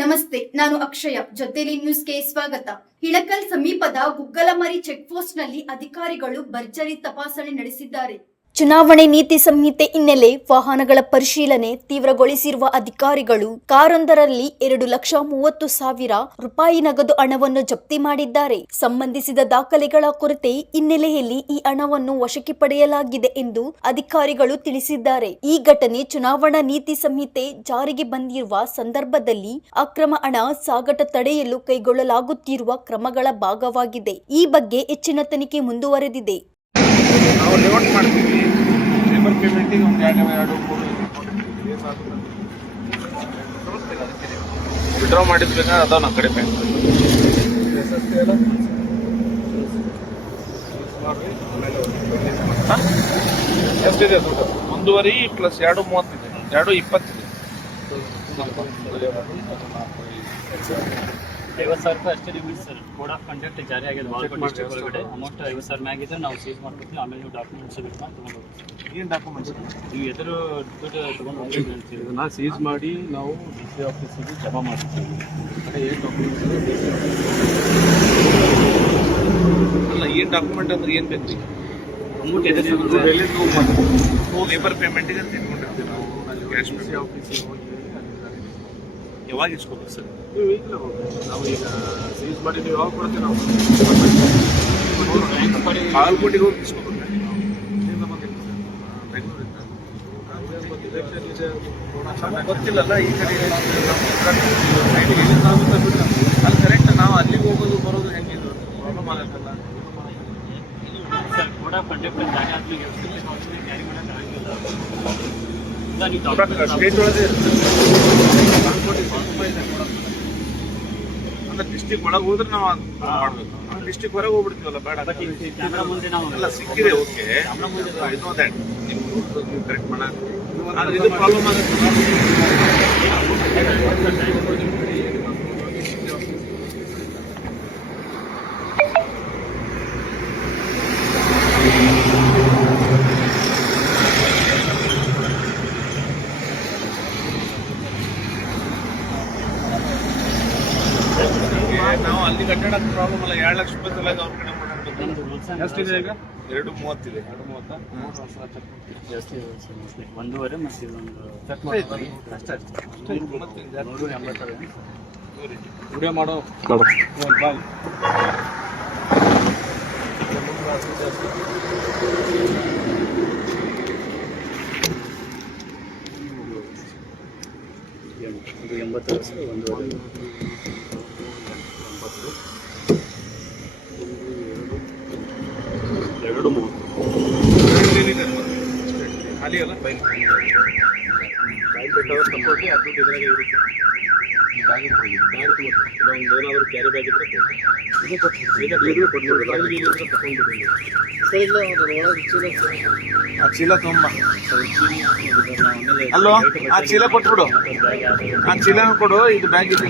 ನಮಸ್ತೆ, ನಾನು ಅಕ್ಷಯ. ಜೊತೆಲಿ ನ್ಯೂಸ್ಗೆ ಸ್ವಾಗತ. ಇಳಕಲ್ ಸಮೀಪದ ಗುಗ್ಗಲಮರಿ ಚೆಕ್ಪೋಸ್ಟ್ನಲ್ಲಿ ಅಧಿಕಾರಿಗಳು ಭರ್ಜರಿ ತಪಾಸಣೆ ನಡೆಸಿದ್ದಾರೆ. ಚುನಾವಣೆ ನೀತಿ ಸಂಹಿತೆ ಹಿನ್ನೆಲೆ ವಾಹನಗಳ ಪರಿಶೀಲನೆ ತೀವ್ರಗೊಳಿಸಿರುವ ಅಧಿಕಾರಿಗಳು ಕಾರೊಂದರಲ್ಲಿ 2,30,000 ರೂಪಾಯಿ ನಗದು ಹಣವನ್ನು ಜಪ್ತಿ ಮಾಡಿದ್ದಾರೆ. ಸಂಬಂಧಿಸಿದ ದಾಖಲೆಗಳ ಕೊರತೆ ಹಿನ್ನೆಲೆಯಲ್ಲಿ ಈ ಹಣವನ್ನು ವಶಕ್ಕೆ ಪಡೆಯಲಾಗಿದೆ ಎಂದು ಅಧಿಕಾರಿಗಳು ತಿಳಿಸಿದ್ದಾರೆ. ಈ ಘಟನೆ ಚುನಾವಣಾ ನೀತಿ ಸಂಹಿತೆ ಜಾರಿಗೆ ಬಂದಿರುವ ಸಂದರ್ಭದಲ್ಲಿ ಅಕ್ರಮ ಹಣ ಸಾಗಾಟ ತಡೆಯಲು ಕೈಗೊಳ್ಳಲಾಗುತ್ತಿರುವ ಕ್ರಮಗಳ ಭಾಗವಾಗಿದೆ. ಈ ಬಗ್ಗೆ ಹೆಚ್ಚಿನ ತನಿಖೆ ಮುಂದುವರೆದಿದೆ. ನಾವು ಲೇಔಟ್ ಮಾಡ್ತೀವಿ. ಲೇಬರ್ ಪೇಮೆಂಟಿಗೆ ಒಂದು ಎರಡು ವಿಡ್ರಾ ಮಾಡಿದ್ಬೇಕಾದ್ರೆ ಅದಾವ ನಮ್ಮ ಕಡೆ ಬ್ಯಾಂಕ್ ಎಷ್ಟಿದೆ ದುಡ್ಡು? 1.5 ಪ್ಲಸ್ 2.30 ಇದೆ, 2.20 ಇದೆ. 50,000 ರೂಪಾಯಿ ಅಷ್ಟೇ limit sir. Code of conduct ಜಾರಿ ಆಗಿದೆ ಬಾಗಲಕೋಟೆ ಡಿಸ್ಟ್ರಿಕ್ಟ್ ಒಳಗಡೆ. ಅಮೌಂಟ್ 50,000 ಮ್ಯಾಗಿದ್ರೆ ನಾವು ಸೀಸ್ ಮಾಡ್ಕೊತೀವಿ. ಆಮೇಲೆ ನೀವು ಡಾಕ್ಯುಮೆಂಟ್ಸ್ ಬೇಕು ತೊಗೊಂಡು ಹೋಗ್ತೀವಿ. ಏನು ಡಾಕ್ಯುಮೆಂಟ್ಸ್? ನೀವು ಎದುರು ದುಡ್ಡು ತೊಗೊಂಡು ಹೋಗ್ತೀವಿ ಅಂತೀವಿ. ಇದನ್ನು ಸೀಸ್ ಮಾಡಿ ನಾವು DC ಆಫೀಸಿಗೆ ಜಮಾ ಮಾಡ್ತೀವಿ. ಏನು ಡಾಕ್ಯುಮೆಂಟ್ಸ್ ಅಲ್ಲ, ಏನು ಡಾಕ್ಯುಮೆಂಟ್ ಅಂದ್ರೆ ಏನು ಬೇಕು? ಅಮೌಂಟ್ ಎದುರು ಲೇಬರ್ ಪೇಮೆಂಟಿಗೆ ಅಂತ ಇಟ್ಕೊಂಡಿರ್ತೀವಿ ನಾವು. ಅಲ್ಲಿ ಕ್ಯಾಶ್ DC ಆಫೀಸಿಗೆ ಹೋಗಿ ಯಾವಾಗ ಇಸ್ಕೊಬೇಕು ಸರ್? ನೀವು ಈಗಲೇ ಹೋಗಿ. ನಾವು ಈಗ ಸೀಸ್ ಮಾಡಿ ನೀವು ಯಾವಾಗ ಕೊಡ್ತೀವಿ? ನಾವು ಬಾಗಲಕೋಟೆಗೆ ಹೋಗಿ ಇಸ್ಕೊಬೇಕು. ಗೊತ್ತಿಲ್ಲಲ್ಲ ಈ ಕಡೆ ಅಲ್ಲಿ ಕರೆಕ್ಟ್ ನಾವು ಅಲ್ಲಿಗೆ ಹೋಗೋದು ಬರೋದು ಹೆಂಗಿದ್ರು ಪ್ರಾಬ್ಲಮ್ ಆಗತ್ತಲ್ಲ ಸರ್. ಕೋಡ್ ಆಫ್ ಕಂಡಕ್ಟ್ ಜಾರಿ ಆದ್ಮೇಲೆ ಕ್ಯಾರಿ ಮಾಡೋಕ್ಕಾಗಿಲ್ಲ. ಸ್ಟೇಟ್ ಒಳಗೆ ಅಂದ್ರೆ ಡಿಸ್ಟಿಕ್ ಒಳಗೆ ಹೋದ್ರೆ ನಾವು ಮಾಡ್ಬೇಕು. ಡಿಸ್ಟಿಕ್ ಹೊರಗೆ ಹೋಗ್ಬಿಡ್ತೀವಲ್ಲ, ಬೇಡ. ಕ್ಯಾಮ್ರಾ ಮುಂದೆ ನಾವು ಎಲ್ಲ ಸಿಕ್ಕಿದೆ, ಓಕೆ. ನೀವು ಕರೆಕ್ಟ್ ಮಾಡ, ಆದ್ರೆ ಇದು ಪ್ರಾಬ್ಲಮ್ ಆಗುತ್ತೆ. ನಾವು ಅಲ್ಲಿ ಕಟ್ಟಡಕ್ಕೆ ಪ್ರಾಬ್ಲಮ್ ಅಲ್ಲ. 2 ಲಕ್ಷ ರೂಪಾಯಿ ಸಲ ಅವ್ರ ಕಡೆ ಮಾಡಬೇಕು. ಎಷ್ಟಿದೆ ಈಗ? 2.30 ಇದೆ. 2.30 ಜಾಸ್ತಿ 1.5 ಮತ್ತು ಇದೊಂದು ವಿಡಿಯೋ ಮಾಡೋ ಬಾಯ್. ಇದು 80 ಸರ್. 1.5 ಖಾಲಿ ಅಲ್ಲ, ಬೈಲ್ ಬೇಕಾದ್ರೆ ತಗೊಳ್ಳಿ. ಅದು ಇದ್ರಾಗ ಇರುತ್ತೆ. ಏನಾದರೂ ಕ್ಯಾರಿ ಬ್ಯಾಗ್ ಇದ್ರೆ ಆ ಚೀಲ ತುಂಬ ಅಲ್ಲೋ, ಆ ಚೀಲ ಕೊಟ್ಬಿಡು. ಆ ಚೀಲನ ಕೊಡು, ಇದು ಬ್ಯಾಗ್ ಇದೆ.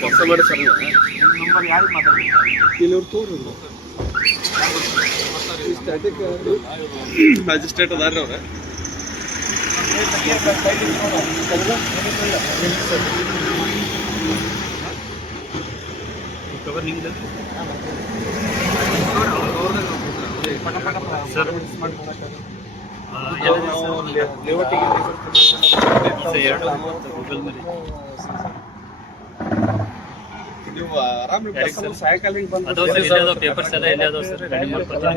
ಕಸ್ಟಮರ್ ಸರ್ ನಂಬರ್ ಯಾರಿಗೆ ಮಾತಾಡ್ಬೇಕು? ಕೆಲವ್ರು ತೋರಿಲ್ಲ ಮ್ಯಾಜಿಸ್ಟ್ರೇಟ್ ಅದಾರ ಅವ್ರ ಕವರ್ ನಿಮ್ದು ಸರ್. ಗೂಗಲ್ ಮೇಲೆ ನೀವು ಆರಾಮ ಸಾಯಂಕಾಲ ಪೇಪರ್ಸ್ ಎಲ್ಲ ಎಲ್ಲಿ ಅದಾವ ಸರ್? ರೆಡಿ ಮಾಡ್ಕೊತೀನಿ,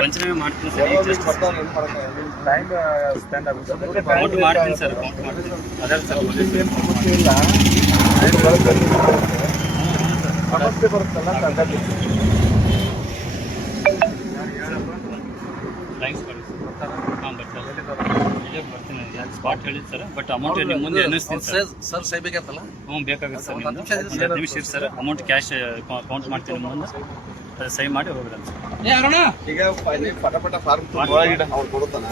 ಪಂಚನಾಮೆ ಮಾಡ್ತೀನಿ ಸರ್. ಅಮೌಂಟ್ ಮಾಡ್ತೀನಿ ಸರ್. ಅಮೌಂಟ್ ಮಾಡ್ತೀನಿ. ಅದೇ ಸರ್ ಸಮಸ್ಯೆ ಬರುತ್ತಲ್ಲ. ಥ್ಯಾಂಕ್ಸ್ ಮಾಡಿ ಸರ್. ಹಾಂ ಬರ್ತೀನಿ. ಸ್ಪಾಟ್ ಹೇಳಿದ್ದು ಸರ್, ಬಟ್ ಅಮೌಂಟ್ ನಿಮ್ಮ ಮುಂದೆ ಅನ್ನಿಸ್ತೀನಿ ಸರ್. ಸೈ ಬೇಕಂತಲ್ಲ? ಹ್ಞೂ ಬೇಕಾಗುತ್ತೆ ಸರ್. ನಿಮ್ಮದು 10 ನಿಮಿಷ ಇರಿ ಸರ್. ಅಮೌಂಟ್ ಕ್ಯಾಶ್ ಕೌಂಟ್ ಮಾಡ್ತೀನಿ ನಿಮ್ಮ ಮುಂದೆ. ಅದು ಸೈ ಮಾಡಿ ಹೋಗಿಡೋಣ ಸರ್. ಈಗ ಪಟ ಫಾರ್ಮ್ ಅವ್ರು ಕೊಡುತ್ತಾನ.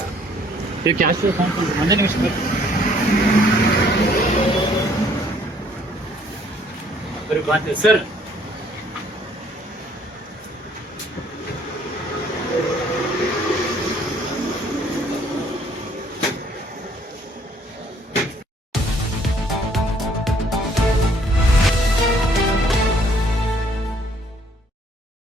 ಈಗ ಕ್ಯಾಶ್ ಒಂದೇ ನಿಮಿಷ ಬೇಕು. ಸರ್